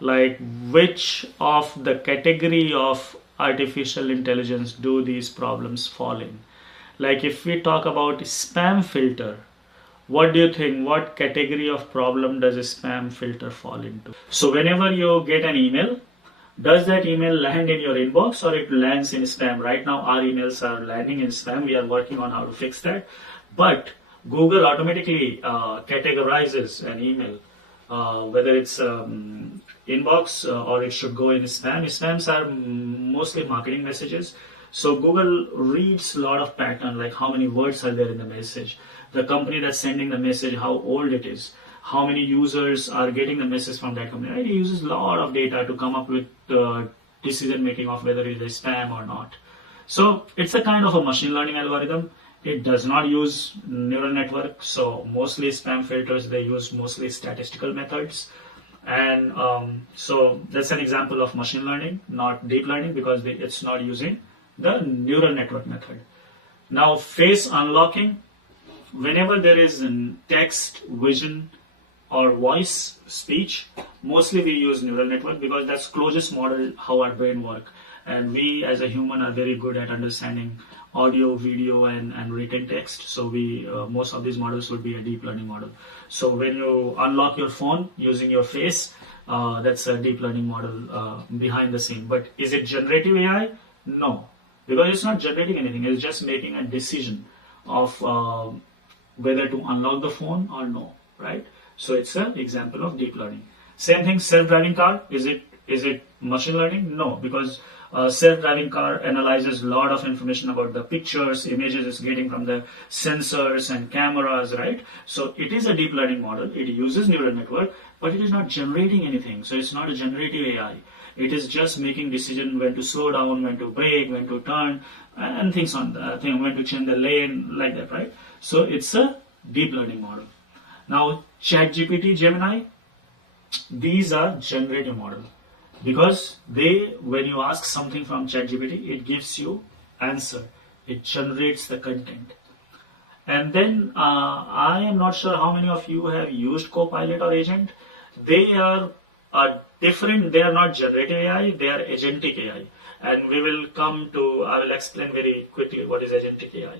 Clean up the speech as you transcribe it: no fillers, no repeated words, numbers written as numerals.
like which of the category of artificial intelligence do these problems fall in. Like if we talk about spam filter, what do you think? What category of problem does a spam filter fall into? So whenever you get an email, does that email land in your inbox or it lands in spam? Right now our emails are landing in spam. We are working on how to fix that. But Google automatically categorizes an email, whether it's inbox or it should go in spam. Spams are mostly marketing messages. So Google reads a lot of pattern, like how many words are there in the message, the company that's sending the message, how old it is, how many users are getting the message from that company. Right? It uses a lot of data to come up with decision making of whether it is spam or not. So it's a kind of a machine learning algorithm. It does not use neural network. So mostly spam filters, they use mostly statistical methods. And so that's an example of machine learning, not deep learning, because it's not using the neural network method. Now face unlocking, whenever there is text, vision, or voice, speech, mostly we use neural network because that's closest model how our brain work. And we as a human are very good at understanding audio, video, and written text. So we most of these models would be a deep learning model. So when you unlock your phone using your face, that's a deep learning model behind the scene. But is it generative AI? No, because it's not generating anything. It's just making a decision of whether to unlock the phone or no, right? So it's an example of deep learning. Same thing, self-driving car. Is it machine learning? No, because self-driving car analyzes a lot of information about the pictures, images it's getting from the sensors and cameras, right? So it is a deep learning model. It uses neural network, but it is not generating anything. So it's not a generative AI. It is just making decision when to slow down, when to brake, when to turn, and things on that thing, when to change the lane, like that, right? So it's a deep learning model. Now, ChatGPT, Gemini, these are generative model because when you ask something from ChatGPT, it gives you answer. It generates the content. And then I am not sure how many of you have used Copilot or Agent. They are different. They are not generative AI. They are agentic AI. And I will explain very quickly what is agentic AI.